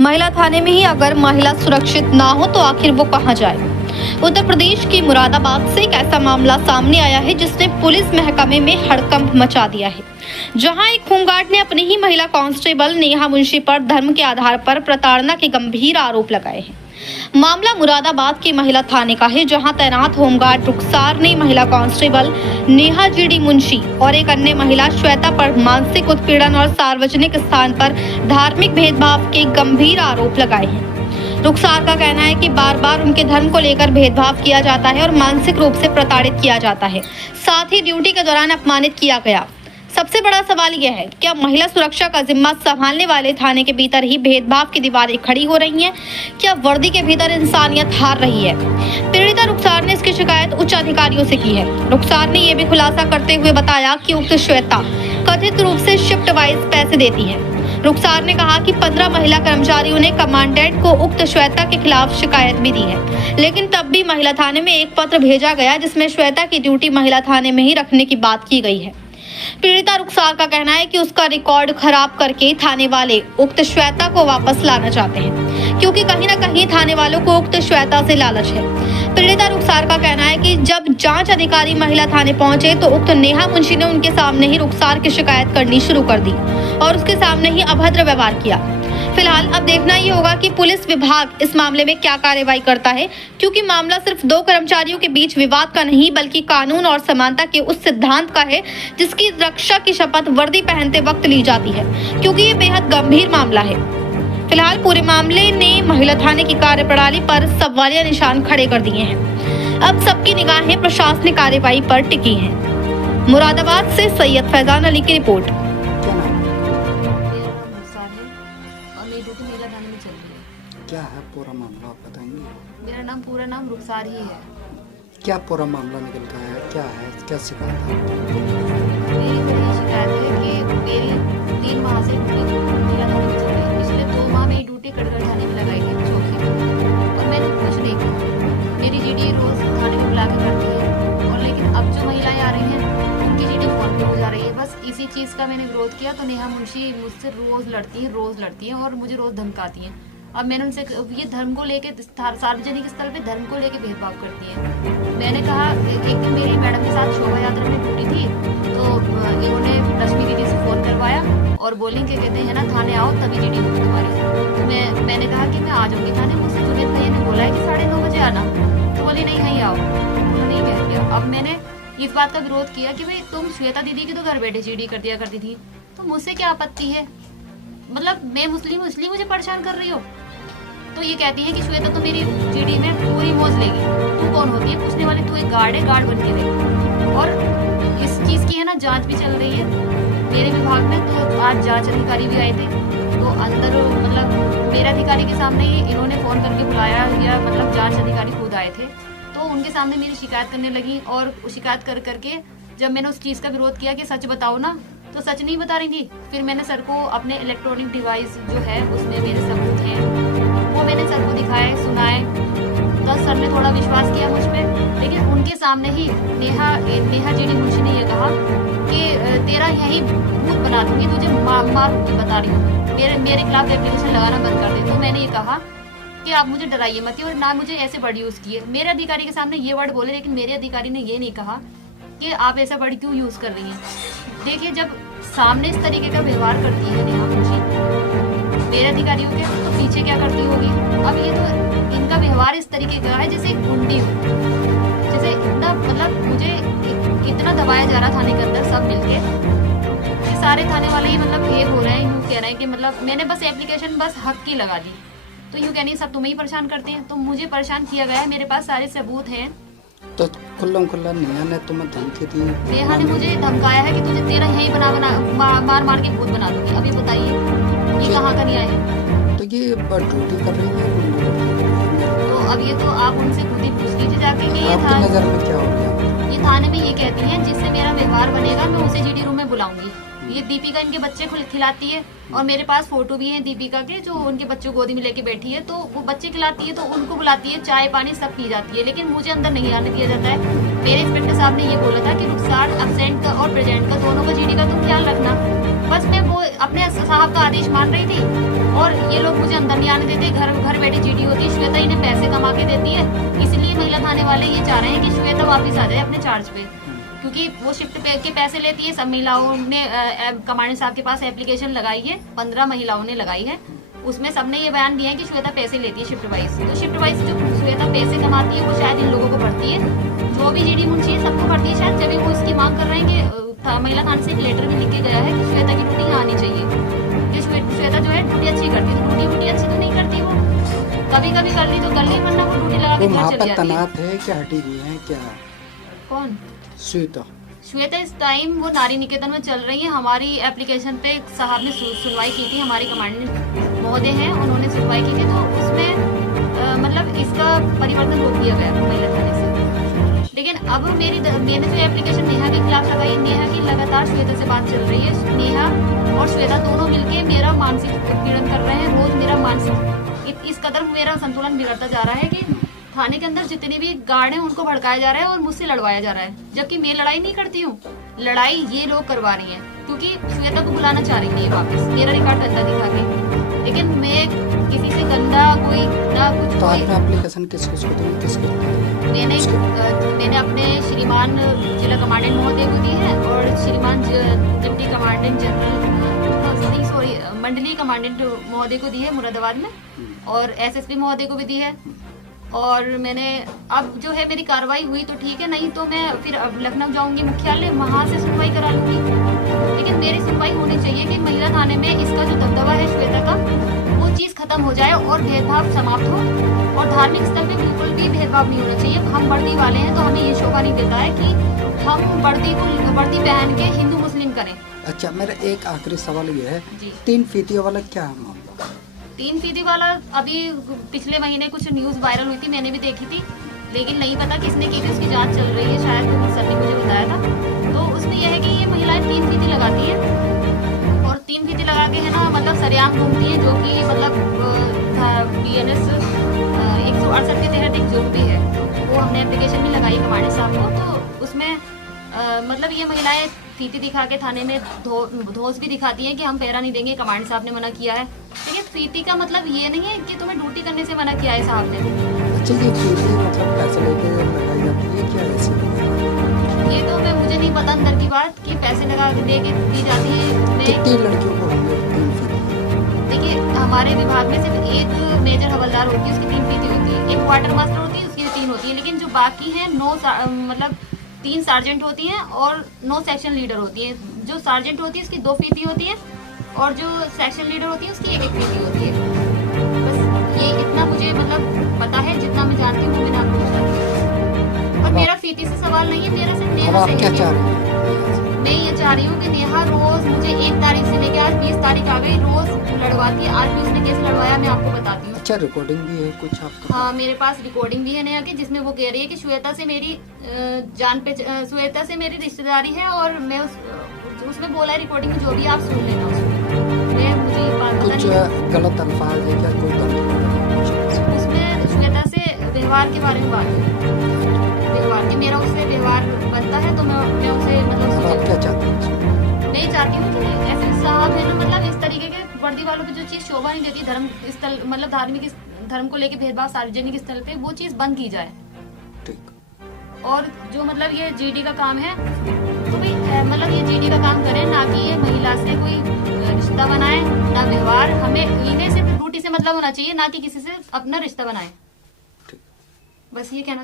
महिला थाने में ही अगर महिला सुरक्षित ना हो तो आखिर वो कहां जाए। उत्तर प्रदेश के मुरादाबाद से एक ऐसा मामला सामने आया है जिसने पुलिस महकमे में हड़कंप मचा दिया है, जहां एक होमगार्ड ने अपनी ही महिला कांस्टेबल नेहा मुंशी पर धर्म के आधार पर प्रताड़ना के गंभीर आरोप लगाए हैं। मामला मुरादाबाद के महिला थाने का है, जहां तैनात होमगार्ड रुखसार ने महिला कांस्टेबल नेहा जीडी मुंशी और एक अन्य महिला श्वेता पर मानसिक उत्पीड़न और सार्वजनिक स्थान पर धार्मिक भेदभाव के गंभीर आरोप लगाए हैं। रुखसार का कहना है कि बार बार उनके धर्म को लेकर भेदभाव किया जाता है और मानसिक रूप से प्रताड़ित किया जाता है, साथ ही ड्यूटी के दौरान अपमानित किया गया। सबसे बड़ा सवाल यह है, क्या महिला सुरक्षा का जिम्मा संभालने वाले थाने के भीतर ही भेदभाव की दीवारें खड़ी हो रही हैं? क्या वर्दी के भीतर इंसानियत हार रही है? पीड़िता रुखसार ने इसकी शिकायत उच्च अधिकारियों से की है। रुखसार ने यह भी खुलासा करते हुए बताया कि उक्त श्वेता कथित रूप से शिफ्ट वाइज पैसे देती है। रुखसार ने कहा कि 15 महिला कर्मचारियों ने कमांडेंट को उक्त श्वेता के खिलाफ शिकायत भी दी है, लेकिन तब भी महिला थाने में एक पत्र भेजा गया जिसमें श्वेता की ड्यूटी महिला थाने में ही रखने की बात की गई है। पीड़िता रुखसार का कहना है कि उसका रिकॉर्ड खराब करके थाने वाले उक्त श्वेता को वापस लाना चाहते हैं, क्योंकि कहीं न कहीं थाने वालों को उक्त श्वेता से लालच है। पीड़िता रुखसार का कहना है कि जब जांच अधिकारी महिला थाने पहुंचे तो उक्त नेहा मुंशी ने उनके सामने ही रुखसार की शिकायत करनी शुरू कर दी और उसके सामने ही अभद्र व्यवहार किया। फिलहाल अब देखना ये होगा कि पुलिस विभाग इस मामले में क्या कार्रवाई करता है, क्योंकि मामला सिर्फ 2 कर्मचारियों के बीच विवाद का नहीं बल्कि कानून और समानता के उस सिद्धांत का है जिसकी रक्षा की शपथ वर्दी पहनते वक्त ली जाती है, क्योंकि ये बेहद गंभीर मामला है। फिलहाल पूरे मामले ने महिला थाने की कार्यप्रणाली पर सवालिया निशान खड़े कर दिए हैं। अब सबकी निगाहें प्रशासनिक कार्रवाई पर टिकी हैं। मुरादाबाद से सैयद फैजान अली की रिपोर्ट। क्या है पूरा मामला, आप बताएंगे? मेरा पूरा नाम रुखसार ही है। क्या पूरा मामला निकलता है, क्या है, क्या शिकायत है? मेरी बड़ी शिकायत है कि मेरी 3 माह से महिला थाने में चल रही है। पिछले 2 माह मेरी ड्यूटी कड़गड़ थाने में लगाई गई चौकी में और मैंने कुछ नहीं किया। मेरी जीडी रोज थाने में बुला के करती है, और लेकिन अब जो महिलाएं आ रही हैं उनकी जीडी फोन पे हो जा रही है। बस इसी चीज़ का मैंने विरोध किया तो नेहा मुंशी मुझसे रोज लड़ती हैं और मुझे रोज धमकाती हैं। अब मैंने उनसे ये धर्म को लेके सार्वजनिक स्थल पे धर्म को लेके भेदभाव करती है। मैंने कहा एक दिन मेरी मैडम के साथ शोभा यात्रा में ड्यूटी थी तो इन्होंने रश्मि दीदी से फोन करवाया और बोली कि कहते हैं ना थाने आओ तभी जीडी होगी तुम्हारी। तो मैंने कहा कि मैं आ जाऊंगी थाने। मुझसे जुनेद भैया ने बोला है कि 9:30 बजे आना, तो बोली नहीं आओ, उन्होंने ये कह दिया। अब मैंने इस बात का विरोध किया कि भाई तुम श्वेता दीदी की तो घर बैठे जीडी कर दिया करती थी, तो मुझसे क्या आपत्ति है? मतलब मैं मुस्लिम इसलिए मुझे परेशान कर रही हो? तो ये कहती है कि श्वेता तो मेरी जीडी में पूरी मौज लेगी। तू कौन होती है पूछने वाली? तू एक गार्ड है, गार्ड बन के दे। और इस चीज की है ना जांच भी चल रही है मेरे विभाग में। तो आज जांच अधिकारी भी आए थे, तो अंदर मतलब मेरे अधिकारी के सामने ही इन्होंने फोन करके बुलाया, या मतलब जांच अधिकारी खुद आए थे तो उनके सामने मेरी शिकायत करने लगी। और शिकायत कर करके जब मैंने उस चीज का विरोध किया कि सच बताओ ना, तो सच नहीं बता रही थी। फिर मैंने सर को अपने इलेक्ट्रॉनिक डिवाइस जो है उसमें मेरे सबूत हैं वो मैंने सर को दिखाए सुनाए, तो सर ने थोड़ा विश्वास किया मुझ पर। लेकिन उनके सामने ही नेहा जीडी मुंशी ने ये कहा कि तेरा यही भूत बना दूंगी, तुझे मारूंगी, बता रही हूँ। मेरे खिलाफ एप्लीकेशन लगाना बंद कर दे। तो मैंने ये कहा कि आप मुझे डराइए मत, और ना मुझे ऐसे वर्ड यूज किए। मेरे अधिकारी के सामने ये वर्ड बोले, लेकिन मेरे अधिकारी ने ये नहीं कहा कि आप ऐसा वर्ड क्यों यूज कर रही हैं। देखिए, जब सामने इस तरीके का व्यवहार करती है नेहा मुंशी मेरे अधिकारियों के, तो पीछे क्या करती होगी? अब ये तो इनका व्यवहार इस तरीके का है जैसे गुंडी हो, जैसे इतना मतलब मुझे इतना दबाया जा रहा थाने के अंदर सब मिलके कि सारे थाने वाले ही मतलब एक हो रहे हैं, यूँ कह रहे हैं कि मतलब मैंने बस एप्लीकेशन बस हक की लगा दी, तो यूँ कहने सब तुम्हें ही परेशान करते हैं। तो मुझे परेशान किया गया है, मेरे पास सारे सबूत हैं। तो खुल्ला नेहा ने तुम्हें धमकी दी? नेहा ने मुझे धमकाया है कि तुझे तेरा यही मार के भूत बना दूंगी। अभी बताइए ये कहाँ का न्याय है? तो ये ड्यूटी कर रही है, तो अब ये तो आप उनसे खुद ही पूछ लीजिए जाके कि ये आपकी नजर में क्या हो गया? ये थाने में ये कहती है जिससे मेरा व्यवहार बनेगा मैं उसे जीडी रूम में बुलाऊंगी। ये दीपिका इनके बच्चे खिलाती है, और मेरे पास फोटो भी है दीपिका के जो उनके बच्चों गोदी में लेके बैठी है, तो वो बच्चे खिलाती है तो उनको बुलाती है, चाय पानी सब पी जाती है, लेकिन मुझे अंदर नहीं आने दिया जाता है। मेरे इंस्पेक्टर साहब ने ये बोला था कि रुखसार एब्सेंट का और प्रेजेंट का दोनों का जीडी का तुम ख्याल रखना। बस मैं वो अपने साहब का आदेश मान रही थी और ये लोग मुझे अंदर नहीं आने देते। घर बैठे जीडी होती है, श्वेता इन्हें पैसे कमा के देती है, इसलिए महिला थाने वाले ये चाह रहे हैं कि श्वेता वापस आ जाए अपने चार्ज पे, क्योंकि वो शिफ्ट के पैसे लेती है। सब महिलाओं ने कमांडेंट साहब के पास एप्लीकेशन लगाई है, 15 महिलाओं ने लगाई है, उसमें सबने ये बयान दिया है कि श्वेता पैसे लेती है शिफ्ट वाइज। तो शिफ्ट वाइज जो श्वेता पैसे कमाती है वो शायद इन लोगों को भरती है, जो भी जीडी मुंशी है सबको भरती है शायद, जब वो इसकी मांग कर रहे हैं कि महिला थाने से एक लेटर भी लिख के गया है कि श्वेता की ड्यूटी यहाँ आनी चाहिए। कि श्वेता जो है ड्यूटी अच्छी करती है, तो ड्यूटी अच्छी तो नहीं करती, वो कभी कभी कर ली तो कर ली, वरना वो ड्यूटी लगा के घर चली जाती है। तैनात है क्या हटी हुई है क्या? कौन? श्वेता इस टाइम वो नारी निकेतन में चल रही है। हमारी एप्लीकेशन पे साहब ने सुनवाई की थी, हमारी कमांडेंट महोदय हैं, उन्होंने सुनवाई की थी, तो उसमें मतलब इसका परिवर्तन रोक दिया गया महिला थाने से। लेकिन अब मैंने जो एप्लीकेशन नेहा के खिलाफ लगाई, नेहा की लगातार श्वेता से बात चल रही है। नेहा और श्वेता दोनों मिलके मेरा मानसिक उत्पीड़न कर रहे हैं, रोज मेरा मानसिक इस कदर मेरा संतुलन बिगड़ता जा रहा है कि थाने के अंदर जितने भी गार्ड हैं उनको भड़काया जा रहा है और मुझसे लड़वाया जा रहा है, जबकि मैं लड़ाई नहीं करती हूँ। लड़ाई ये लोग करवा रही हैं, क्योंकि श्वेता को बुलाना चाह रही है वापस, मेरा रिकॉर्ड गंदा दिखा के। लेकिन मैं किसी से गंदा कोई ना कुछ। तो आपने एप्लीकेशन किसको मैंने अपने श्रीमान जिला कमांडेंट महोदय को दी है और श्रीमान डिप्टी कमांडेंट जनरल मंडलीय कमांडेंट महोदय को दी है मुरादाबाद में, और एसएसपी महोदय को भी दी है। और मैंने अब जो है मेरी कार्रवाई हुई तो ठीक है, नहीं तो मैं फिर अब लखनऊ जाऊंगी मुख्यालय, वहां से सुनवाई करा लूंगी। लेकिन मेरी सुनवाई होनी चाहिए कि महिला थाने में इसका जो दबदबा है श्वेता का, वो चीज खत्म हो जाए और भेदभाव समाप्त हो, और धार्मिक स्थल में बिल्कुल भी भेदभाव नहीं होना चाहिए। हम वर्दी वाले हैं तो हमें ये शोभा नहीं देता है कि हम वर्दी पहन के हिंदू मुस्लिम करें। अच्छा, मेरा एक आखिरी सवाल ये है, जी। 3 फीतियों वाला क्या है मामला? 3 फीती वाला अभी पिछले महीने कुछ न्यूज वायरल हुई थी, मैंने भी देखी थी, लेकिन नहीं पता किसने की थी, उसकी जांच चल रही है, शायद सर ने मुझे बताया था। तो उसमें यह है कि ये महिलाएं 3 फीती लगाती हैं और 3 फीती लगा के है ना, मतलब सरेआम घूमती हैं, जो कि मतलब BNS 168 के तहत एक जुर्म भी है, वो हमने एप्लीकेशन भी लगाई कमांडेंट साहब को। तो उसमें मतलब ये महिलाएं फीती दिखा के थाने में धोस भी दिखाती हैं कि हम पैरा नहीं देंगे, कमांडेंट साहब ने मना किया है। लेकिन फीती का मतलब ये नहीं है कि तुम्हें ड्यूटी करने से मना किया है साहब ने। अच्छा, ये फीती मतलब पैसे लेके लगाई जाती है क्या ऐसे? ये तो मुझे नहीं पता अंदर की बात कि पैसे लगा दे के दी जाती है। कितनी लड़कियों को होंगे 3 फीती? देखिए, हमारे विभाग में सिर्फ एक मेजर हवलदार होती है, उसकी 3 फीती होती है, एक क्वार्टर मास्टर होती है, उसकी 3 होती है। लेकिन जो बाकी है 9 मतलब 3 सार्जेंट होती हैं और 9 सेक्शन लीडर होती हैं। जो सार्जेंट होती है उसकी 2 फीती होती है और जो सेक्शन लीडर होती है उसकी 1 फीती होती है। बस ये इतना मुझे मतलब पता है, जितना मैं जानती हूँ वो मैंने आपको बता दिया। और मेरा फीती से सवाल नहीं है, मेरा सिर्फ नेहा से क्या चाह है। रही हैं? मैं ये चाह रही हूँ कि नेहा रोज मुझे 1 तारीख से लेकर आज 20 तारीख आ गई, रोज लड़वाती है। आज भी उसने कैसे लड़वाया मैं आपको बताती हूँ। अच्छा, रिकॉर्डिंग भी है कुछ आपका? हाँ, मेरे पास रिकॉर्डिंग भी है नेहा की, जिसमें वो कह रही है कि श्वेता से मेरी श्वेता से मेरी रिश्तेदारी है, और मैं उसमें बोला है रिकॉर्डिंग में, जो भी आप सुन लेना उसमें। मुझे ये बात कुछ गलत अल्फाज है क्या, कोई गलत? उसमें श्वेता से व्यवहार के बारे में बात है, व्यवहार की मेरा उससे व्यवहार बनता है, तो मैं उसे मतलब आप क्या चाहते हैं? नहीं चाहती हूँ कि ऐसे साहब है ना, मतलब इस तरीके के वर्दी वालों पे जो चीज शोभा नहीं देती, धर्म स्थल मतलब धार्मिक धर्म को लेके भेदभाव सार्वजनिक स्थल पे, वो चीज बंद की जाए। ठीक। और जो मतलब ये जीडी का काम है, तो भाई मतलब ये जीडी का काम करें, ना कि ये महिला से कोई रिश्ता बनाए, ना व्यवहार। हमें इन्हें सिर्फ ड्यूटी से मतलब होना चाहिए, ना कि किसी से अपना रिश्ता बनाए। बस ये कहना।